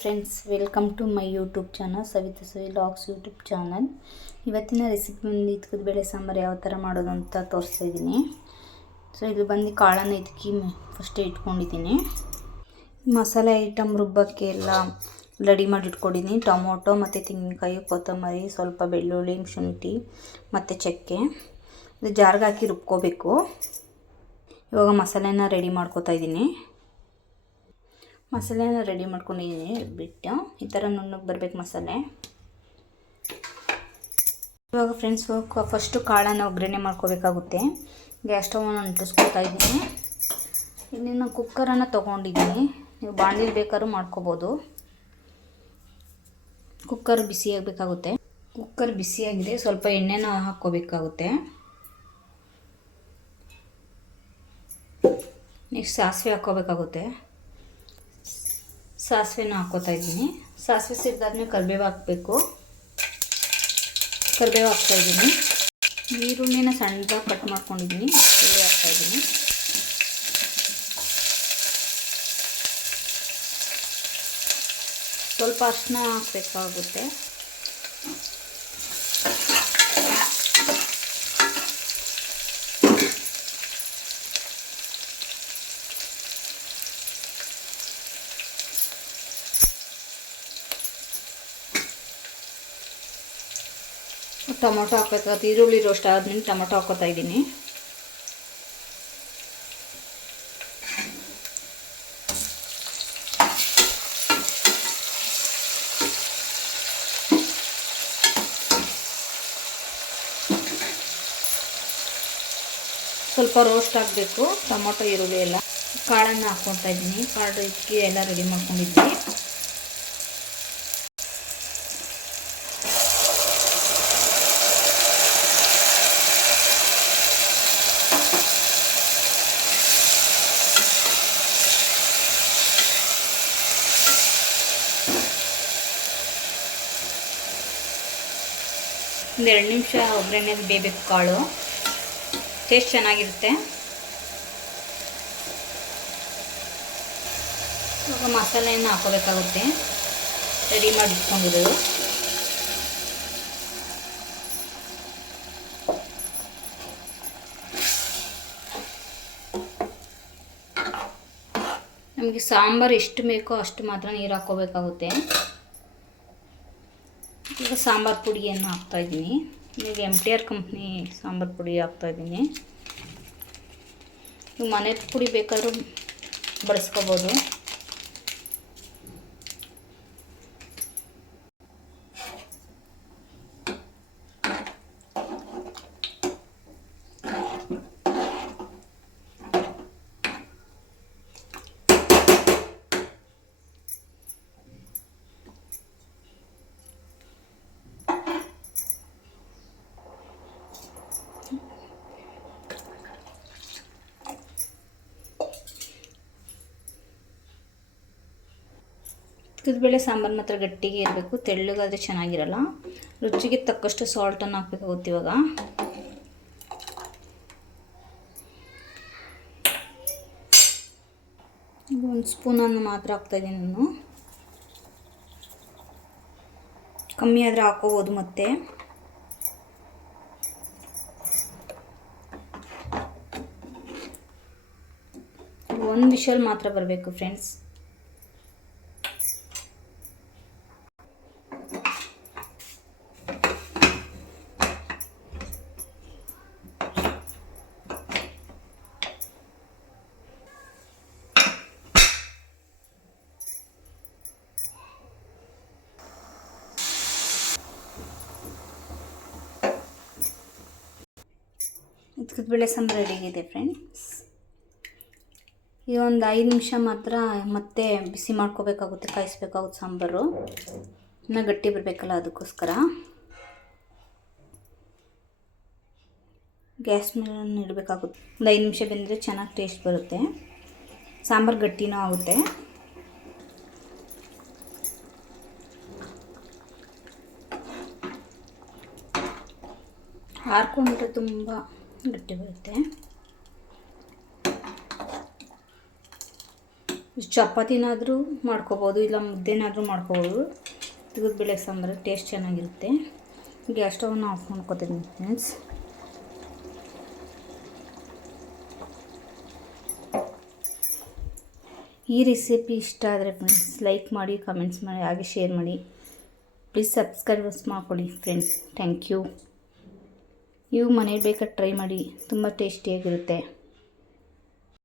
Friends, welcome to my YouTube channel Savitha Savi logs YouTube channel. ಇವತ್ತಿನ recipe ಬಂದು ಇದ್ಕದ ಬೇಳೆ ಸಾಂಬಾರು ಯಾವ ಥರ ಮಾಡೋದು ಅಂತ ತೋರಿಸ್ತಾ ಇದ್ದೀನಿ. ಸೊ ಇದು ಬಂದು ಕಾಳನ್ನು ಇದಕ್ಕೆ ಫಸ್ಟೇ ಇಟ್ಕೊಂಡಿದ್ದೀನಿ. ಮಸಾಲೆ ಐಟಮ್ ರುಬ್ಬಕ್ಕೆ ಎಲ್ಲ ರೆಡಿ ಮಾಡಿ ಇಟ್ಕೊಂಡಿದ್ದೀನಿ. ಟೊಮೊಟೊ ಮತ್ತು ತೆಂಗಿನಕಾಯಿ, ಕೊತ್ತಂಬರಿ, ಸ್ವಲ್ಪ ಬೆಳ್ಳುಳ್ಳಿ, ಶುಂಠಿ ಮತ್ತು ಚಕ್ಕೆ. ಇದು ಜಾರ್ಗೆ ಹಾಕಿ ರುಬ್ಕೋಬೇಕು. ಇವಾಗ ಮಸಾಲೆನ ರೆಡಿ ಮಾಡ್ಕೋತಾ ಇದ್ದೀನಿ. ಮಸಾಲೆನ ರೆಡಿ ಮಾಡ್ಕೊಂಡಿದ್ದೀನಿ. ಬಿಟ್ಟು ಈ ಥರ ನುಣ್ಣಗೆ ಬರಬೇಕು ಮಸಾಲೆ. ಇವಾಗ ಫ್ರೆಂಡ್ಸ್, ಫಸ್ಟು ಕಾಳನ್ನು ಒಗ್ಗರಣೆ ಮಾಡ್ಕೋಬೇಕಾಗುತ್ತೆ. ಗ್ಯಾಸ್ ಸ್ಟವನ್ನು ಅಂಟಿಸ್ಕೊತಾ ಇದ್ದೀನಿ. ಇಲ್ಲಿ ನಾನು ಕುಕ್ಕರನ್ನು ತೊಗೊಂಡಿದ್ದೀನಿ. ನೀವು ಬಾಣಲಿಲಿ ಬೇಕಾದ್ರೂ ಮಾಡ್ಕೋಬೋದು. ಕುಕ್ಕರ್ ಬಿಸಿಯಾಗಬೇಕಾಗುತ್ತೆ. ಕುಕ್ಕರ್ ಬಿಸಿಯಾಗಿದೆ. ಸ್ವಲ್ಪ ಎಣ್ಣೆನ ಹಾಕ್ಕೋಬೇಕಾಗುತ್ತೆ. ನೆಕ್ಸ್ಟ್ ಸಾಸಿವೆ ಹಾಕ್ಕೋಬೇಕಾಗುತ್ತೆ. ಸಾಸಿವೆನ ಹಾಕ್ಕೋತಾ ಇದ್ದೀನಿ. ಸಾಸಿವೆ ಸಿಡ್ದಾದ್ಮೇಲೆ ಕರಿಬೇವು ಹಾಕಬೇಕು. ಕರಿಬೇವು ಹಾಕ್ತಾಯಿದ್ದೀನಿ. ಈರುಳ್ಳಿನ ಸಣ್ಣದಾಗಿ ಕಟ್ ಮಾಡ್ಕೊಂಡಿದ್ದೀನಿ. ಈರುಳ್ಳಿ ಹಾಕ್ತಾಯಿದ್ದೀನಿ. ಸ್ವಲ್ಪ ಅರಿಶಿನ ಹಾಕಬೇಕಾಗುತ್ತೆ. ಟೊಮೊಟೊ ಹಾಕ್ಬೇಕಾಗುತ್ತೆ. ಈರುಳ್ಳಿ ರೋಸ್ಟ್ ಆದ್ಮೇಲೆ ಟೊಮೊಟೊ ಹಾಕ್ಕೋತಾ ಇದ್ದೀನಿ. ಸ್ವಲ್ಪ ರೋಸ್ಟ್ ಆಗಬೇಕು ಟೊಮೊಟೊ ಈರುಳ್ಳಿ ಎಲ್ಲ. ಕಾಳನ್ನು ಹಾಕ್ಕೊತಾ ಇದ್ದೀನಿ. ಕಾಳು ಇಕ್ಕಿ ಎಲ್ಲ ರೆಡಿ ಮಾಡ್ಕೊಂಡಿದ್ವಿ. ಒಂದು 2 ನಿಮಿಷ ಒಗ್ಗರಣೆಯಲ್ಲಿ ಬೇಯಬೇಕು ಕಾಳು. ಟೇಸ್ಟ್ ಚೆನ್ನಾಗಿರುತ್ತೆ. ಇವಾಗ ಮಸಾಲೆಯನ್ನು ಹಾಕೋಬೇಕಾಗುತ್ತೆ. ರೆಡಿ ಮಾಡಿ ಇಟ್ಕೊಂಡಿರೋದು. ನಮಗೆ ಸಾಂಬಾರು ಎಷ್ಟು ಬೇಕೋ ಅಷ್ಟು ಮಾತ್ರ ನೀರು ಹಾಕ್ಕೋಬೇಕಾಗುತ್ತೆ. ಈಗ ಸಾಂಬಾರು ಪುಡಿಯನ್ನು ಹಾಕ್ತಾಯಿದ್ದೀನಿ. ಈಗ MTR ಕಂಪ್ನಿ ಸಾಂಬಾರು ಪುಡಿ ಹಾಕ್ತಾಯಿದ್ದೀನಿ. ನೀವು ಮನೆ ಪುಡಿ ಬೇಕಾದ್ರೂ ಬಳಸ್ಕೋಬೋದು. ಬೇಳೆ ಸಾಂಬಾರು ಮಾತ್ರ ಗಟ್ಟಿಗೆ ಇರಬೇಕು. ತೆಳ್ಳಗಾದರೆ ಚೆನ್ನಾಗಿರಲ್ಲ. ರುಚಿಗೆ ತಕ್ಕಷ್ಟು ಸಾಲ್ಟನ್ನು ಹಾಕಬೇಕಾಗುತ್ತೆ. ಇವಾಗ ಒಂದು ಸ್ಪೂನನ್ನು ಮಾತ್ರ ಹಾಕ್ತಾಯಿದ್ದೀನಿ ನಾನು. ಕಮ್ಮಿ ಆದರೆ ಹಾಕೋಬೋದು. ಮತ್ತೆ ಒಂದು ವಿಷಲ್ ಮಾತ್ರ ಬರಬೇಕು ಫ್ರೆಂಡ್ಸ್. ಇದ್ಕದ ಬೇಳೆ ಸಾಂಬಾರು ರೆಡಿಯಾಗಿದೆ ಫ್ರೆಂಡ್ಸ್. ಈ ಒಂದು 5 ನಿಮಿಷ ಮಾತ್ರ ಮತ್ತೆ ಬಿಸಿ ಮಾಡ್ಕೋಬೇಕಾಗುತ್ತೆ. ಕಾಯಿಸ್ಬೇಕಾಗುತ್ತೆ ಸಾಂಬಾರು. ಇನ್ನೂ ಗಟ್ಟಿ ಬರಬೇಕಲ್ಲ, ಅದಕ್ಕೋಸ್ಕರ ಗ್ಯಾಸ್ ಮೇಲೆ ಇಡಬೇಕಾಗುತ್ತೆ. ಒಂದು 5 ನಿಮಿಷ ಬೆಂದರೆ ಚೆನ್ನಾಗಿ ಟೇಸ್ಟ್ ಬರುತ್ತೆ. ಸಾಂಬಾರು ಗಟ್ಟಿನೂ ಆಗುತ್ತೆ. ಹಾರ್ಕೊಂಡ್ರೆ ತುಂಬ ಗಟ್ಟಿ ಬರುತ್ತೆ. ಚಪಾತಿನಾದರೂ ಮಾಡ್ಕೋಬೋದು, ಇಲ್ಲ ಮುದ್ದೆನಾದರೂ ಮಾಡ್ಕೋಬೋದು. ಬೇಳೆ ಸಾಂಬಾರು ಟೇಸ್ಟ್ ಚೆನ್ನಾಗಿರುತ್ತೆ. ಗ್ಯಾಸ್ ಸ್ಟವನ್ನು ಆಫ್ ಮಾಡ್ಕೋತೀನಿ ಫ್ರೆಂಡ್ಸ್. ಈ ರೆಸಿಪಿ ಇಷ್ಟ ಆದರೆ ಫ್ರೆಂಡ್ಸ್ ಲೈಕ್ ಮಾಡಿ, ಕಮೆಂಟ್ಸ್ ಮಾಡಿ, ಹಾಗೆ ಶೇರ್ ಮಾಡಿ. ಪ್ಲೀಸ್ ಸಬ್ಸ್ಕ್ರೈಬರ್ಸ್ ಮಾಡ್ಕೊಳ್ಳಿ ಫ್ರೆಂಡ್ಸ್. Thank you. ನೀವು ಮನೇಲಿ ಬೇಕಾದ್ರೆ ಟ್ರೈ ಮಾಡಿ, ತುಂಬ ಟೇಸ್ಟಿಯಾಗಿರುತ್ತೆ.